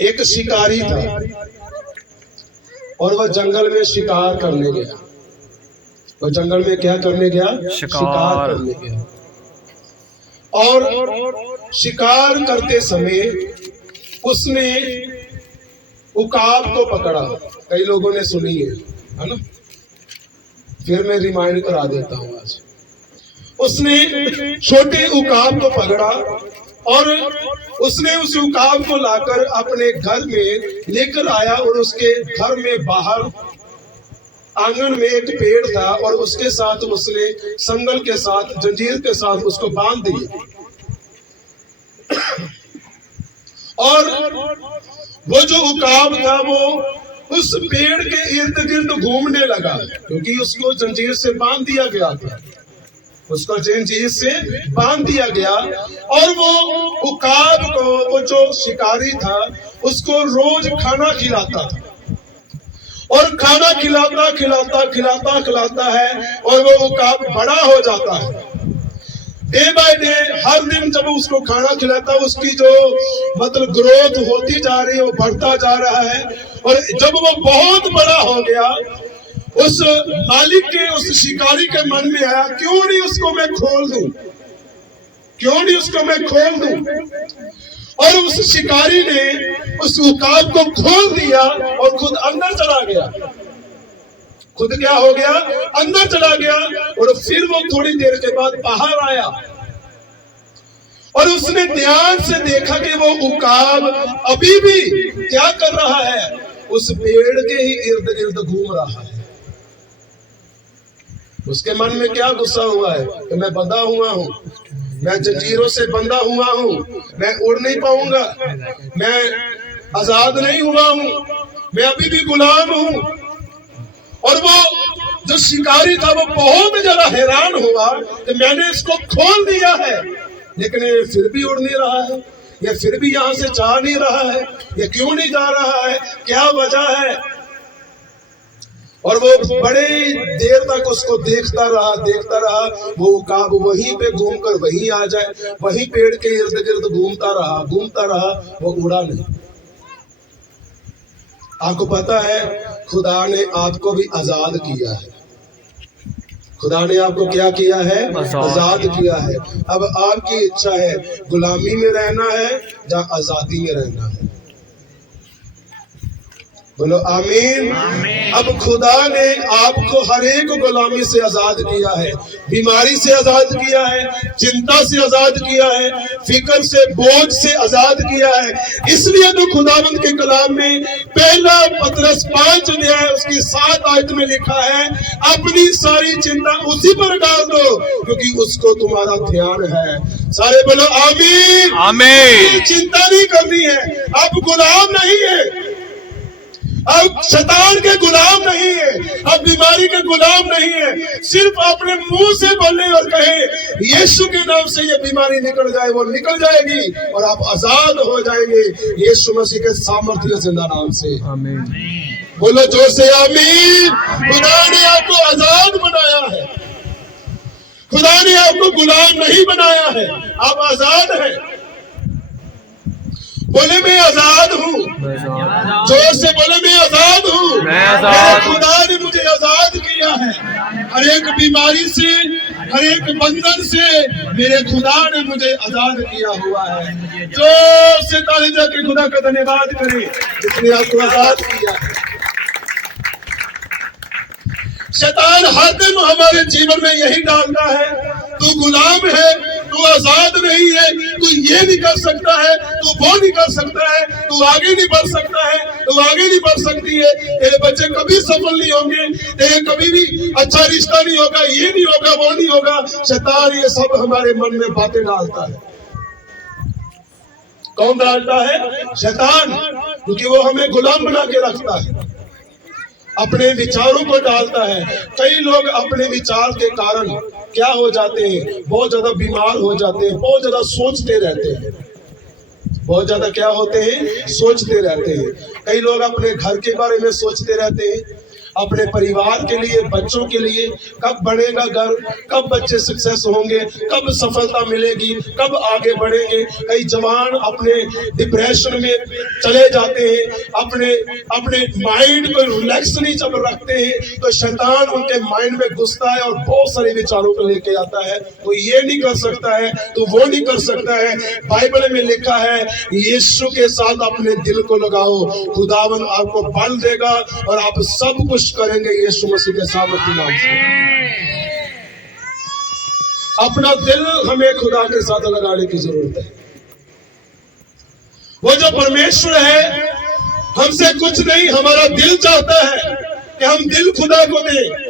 एक शिकारी था और वह जंगल में शिकार करने गया। वह जंगल में क्या करने गया? शिकार करने गया। और शिकार करते समय उसने उकाब को पकड़ा। कई लोगों ने सुनी है ना? फिर मैं रिमाइंड करा देता हूं। आज उसने छोटे उकाब को पकड़ा और उसने उस उकाब को लाकर अपने घर में लेकर आया और उसके घर में बाहर आंगन में एक पेड़ था और उसके साथ उसने संगल के साथ, जंजीर के साथ उसको बांध दिया। और वो जो उकाब था वो उस पेड़ के इर्द गिर्द घूमने लगा, क्योंकि उसको जंजीर से बांध दिया गया था। उसको जंजीर से बांध दिया गया और वो उकाब को, वो जो शिकारी था, उसको रोज खाना खिलाता था और खाना खिलाता खिलाता खिलाता खिलाता है और वो उकाब बड़ा हो जाता है। डे बाय डे, हर दिन जब उसको खाना खिलाता, उसकी जो मतलब ग्रोथ होती जा रही है, वो बढ़ता जा रहा है। और जब वो बहुत बड़ा हो गया, उस मालिक के, उस शिकारी के मन में आया, क्यों नहीं उसको मैं खोल दूं, क्यों नहीं उसको मैं खोल दूं। और उस शिकारी ने उस उकाब को खोल दिया और खुद अंदर चला गया। खुद क्या हो गया? अंदर चला गया। और फिर वो थोड़ी देर के बाद बाहर आया और उसने ध्यान से देखा कि वो उकाब अभी भी क्या कर रहा है? उस पेड़ के ही इर्द गिर्द घूम रहा है। उसके मन में क्या गुस्सा हुआ है कि मैं बंधा हुआ हूं, मैं जंजीरों से बंधा हुआ हूं, मैं उड़ नहीं पाऊंगा, मैं आजाद नहीं हुआ हूं, मैं अभी भी गुलाम हूं। और वो जो शिकारी था वो बहुत ज्यादा हैरान हुआ कि मैंने इसको खोल दिया है, लेकिन ये फिर भी उड़ नहीं रहा है, ये फिर भी यहां से जा नहीं रहा है, ये क्यों नहीं जा रहा है, क्या वजह है? और वो बड़े देर तक उसको देखता रहा। वो उकाब वहीं पे घूमकर वहीं आ जाए, वहीं पेड़ के इर्द गिर्द घूमता रहा, वो उड़ा नहीं। आपको पता है, खुदा ने आपको भी आजाद किया है। खुदा ने आपको क्या किया है? आजाद किया है। अब आपकी इच्छा है गुलामी में रहना है या आजादी में रहना है। बोलो आमीन। अब खुदा ने आपको हर एक गुलामी से आजाद किया है, बीमारी से आजाद किया है, चिंता से आजाद किया है, फिक्र से, बोझ से आजाद किया है। इसलिए तो खुदावंद के कलाम में पहला पतरस 5 अध्याय उसकी 7 आयत में लिखा है, अपनी सारी चिंता उसी पर डाल दो क्योंकि उसको तुम्हारा ध्यान है। सारे बोलो आमीन। आमीन। चिंता नहीं करनी है, अब गुलाम नहीं है, अब शैतान के गुलाम नहीं है, अब बीमारी के गुलाम नहीं है। सिर्फ अपने मुंह से बोले और कहे यीशु के नाम से ये बीमारी निकल जाए, वो निकल जाएगी और आप आजाद हो जाएंगे यीशु मसीह के सामर्थ्य जिंदा नाम से। आमीन। बोलो जोर से आमीन। खुदा ने आपको आजाद बनाया है, खुदा ने आपको गुलाम नहीं बनाया है, आप आजाद हैं। बोले मैं आजाद हूँ, जोर से बोले मैं आजाद हूँ। मेरे खुदा ने मुझे आजाद किया है, हर एक बीमारी से, हर एक बंधन से मेरे खुदा ने मुझे आजाद किया हुआ है। जोर से ताली देकर खुदा का धन्यवाद करें जिसने आपको आजाद किया है। शैतान हर दिन हमारे जीवन में यही डालता है, तू गुलाम है, तू आजाद नहीं है, तू ये नहीं कर सकता है, तू वो नहीं कर सकता है, तू आगे नहीं बढ़ सकता है, तू आगे नहीं बढ़ सकती है, तेरे बच्चे कभी सफल नहीं होंगे, तेरे कभी भी अच्छा रिश्ता नहीं होगा, ये नहीं होगा, वो नहीं होगा। शैतान ये सब हमारे मन में बातें डालता है। कौन डालता है? शैतान, क्योंकि वो हमें गुलाम बना के रखता है, अपने विचारों को डालता है। कई लोग अपने विचार के कारण क्या हो जाते हैं? बहुत ज्यादा बीमार हो जाते हैं, बहुत ज्यादा सोचते रहते हैं, बहुत ज्यादा क्या होते हैं? सोचते रहते हैं। कई लोग अपने घर के बारे में सोचते रहते हैं, अपने परिवार के लिए, बच्चों के लिए। कब बनेगा घर, कब बच्चे सक्सेस होंगे, कब सफलता मिलेगी, कब आगे बढ़ेंगे। कई जवान अपने डिप्रेशन में चले जाते हैं, अपने अपने माइंड को रिलैक्स नहीं जब रखते हैं तो शैतान उनके माइंड में घुसता है और बहुत सारे विचारों को लेके आता है। तो ये नहीं कर सकता है तो वो नहीं कर सकता है। बाइबल में लिखा है यीशु के साथ अपने दिल को लगाओ, खुदावन आपको बल देगा और आप सब कुछ करेंगे यीशु मसीह के सामर्थ्य नाम से। अपना दिल हमें खुदा के साथ लगाने की जरूरत है। वो जो परमेश्वर है हमसे कुछ नहीं, हमारा दिल चाहता है कि हम दिल खुदा को दें।